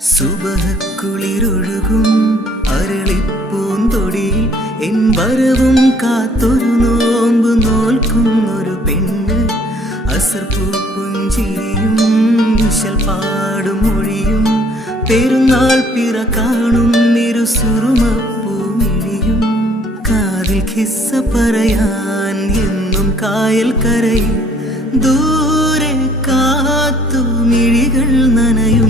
സുബഹക്കുളിരൊഴുകും അരളിപ്പൂന്തൊടി N വരവും കാത്തൊരു നോമ്പ് നോൽക്കുന്നൊരു പെണ്ണ്. അസർപ്പൂപ്പുഞ്ചിരിയും വിശൽ പാടും മൊഴിയും പെരുന്നാൾ പിറ കാണും ഇരു സുറുമപ്പൂമിഴിയും കാതിൽ ഖിസ്സ പറയാൻ എന്നും കായൽ കരയും ദൂരെ കാത്തു മിഴികൾ നനയും.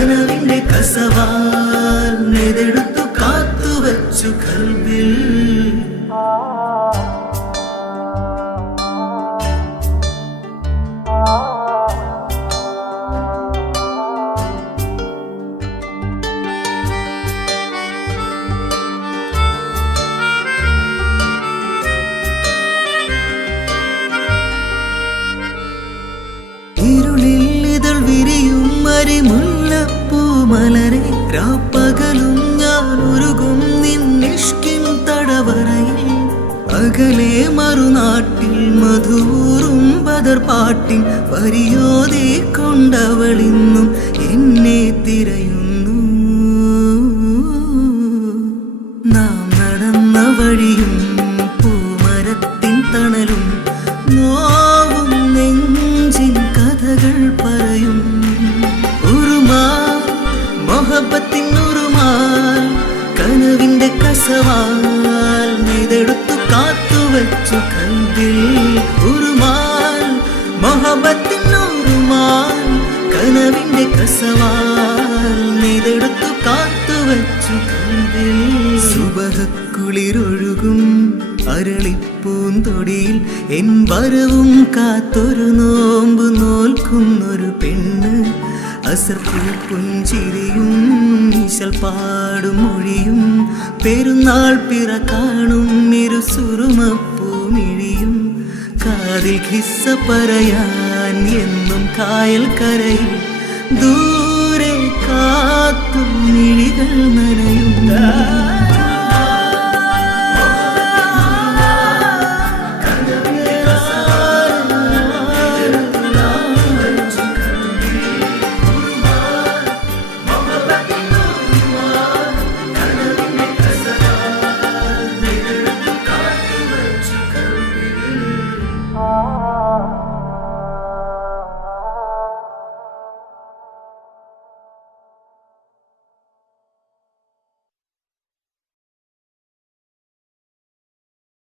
കനവിന്റെ കസവാൽ കാത്തു കാത്തുവച്ചു കൽവിൽ. മലരെ രാപ്പകലും ഉരുകും നിന്നിഷ്കിൻ തടവറയിൽ. അകലെ മറുനാട്ടിൽ മധൂറും ബദർ പാട്ടിൻ വരിയോതി കൊണ്ടവളിന്നും എന്നെ തിരയുന്നു കാത്തു നെയ്തെടുത്തു കാത്തുവച്ചു കൽവിൽ ഉറുമാൽ മൊഹബത്തിൻ ഉറുമാൽ കനവിന്റെ കസവാൽ കാത്തു കാത്തുവച്ചു കന്തിൽ സുബഹക്കുളിരൊഴുകും അരളിപ്പൂന്തൊടിയിൽ എൻ വരവും കാത്തൊരു നോമ്പ് നോൽക്കുന്നൊരു പെണ്ണ് അസർപ്പുൽ നിശൽ പാടും മൊഴിയും പെരുന്നാൾ പിറ കാണും ഇരു സുറുമപ്പൂമിഴിയും കാതിൽ ഖിസ്സ പറയാൻ എന്നും കായൽ കരയിൽ ദൂരെ